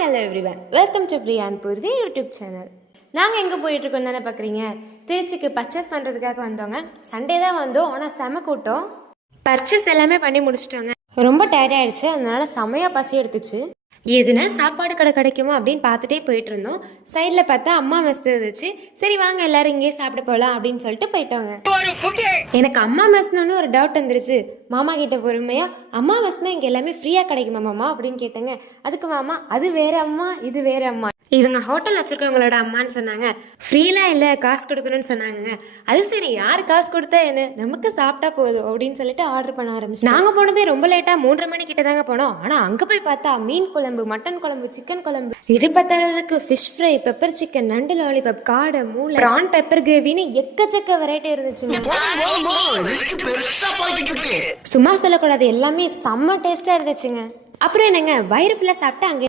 Hello everyone, welcome to Priyan Poorvi YouTube channel. நாங்கள் எங்கே போயிட்டுருக்கோம் தானே பார்க்குறீங்க. திருச்சிக்கு பர்ச்சேஸ் பண்ணுறதுக்காக வந்தோங்க. சண்டே தான் வந்தோம், ஆனால் செம கூட்டம். பர்ச்சேஸ் எல்லாமே பண்ணி முடிச்சிட்டோங்க. ரொம்ப டயர்டாயிடுச்சு, அதனால செமையாக பசி எடுத்துச்சு. எதுனா சாப்பாடு கடை கிடைக்குமோ அப்படின்னு பார்த்துட்டே போயிட்டு இருந்தோம். சைடில் பார்த்தா அம்மா மெஸ் இருந்துச்சு. சரி வாங்க எல்லாரும் இங்கேயே சாப்பிட போகலாம் அப்படின்னு சொல்லிட்டு போயிட்டோங்க. எனக்கு அம்மா மெஸ்னு ஒரு டவுட் வந்துருச்சு. மாமா கிட்ட பொறுமையா, அம்மா மெஸ்னா இங்கே எல்லாமே ஃப்ரீயாக கிடைக்குமா மாமா அப்படின்னு கேட்டேங்க. அதுக்கு மாமா, அது வேற அம்மா இது வேற அம்மா, இவங்க ஹோட்டல் வச்சிருக்கவங்களோட அம்மான்னு சொன்னாங்க. ஃப்ரீலாம் இல்லை, காசு கொடுக்கணும்னு சொன்னாங்க. அது சரி, யார் காசு கொடுத்தா என்ன, நமக்கு சாப்பிட்டா போதும் அப்படின்னு சொல்லிட்டு ஆர்டர் பண்ண ஆரம்பிச்சு. நாங்கள் போனதே ரொம்ப லேட்டாக 3:30 மணி கிட்ட தாங்க போனோம். ஆனால் அங்கே போய் பார்த்தா மீன் குழம்பு, மட்டன் குழம்பு, சிக்கன் குழம்பு, இது பத்தாததுக்கு ஃபிஷ் ஃப்ரை, பெப்பர் சிக்கன், நண்டு லாலிபாப், காடை, மூளை, ப்ரான் பெப்பர் கிரேவின்னு எக்கச்சக்க வெரைட்டி இருந்துச்சுங்க. சும்மா சொல்லக்கூடாது, எல்லாமே செம்ம டேஸ்டா இருந்துச்சுங்க. அப்புறம் என்னங்க, வயிறு ஃபுல்லாக சாப்பிட்டு அங்கே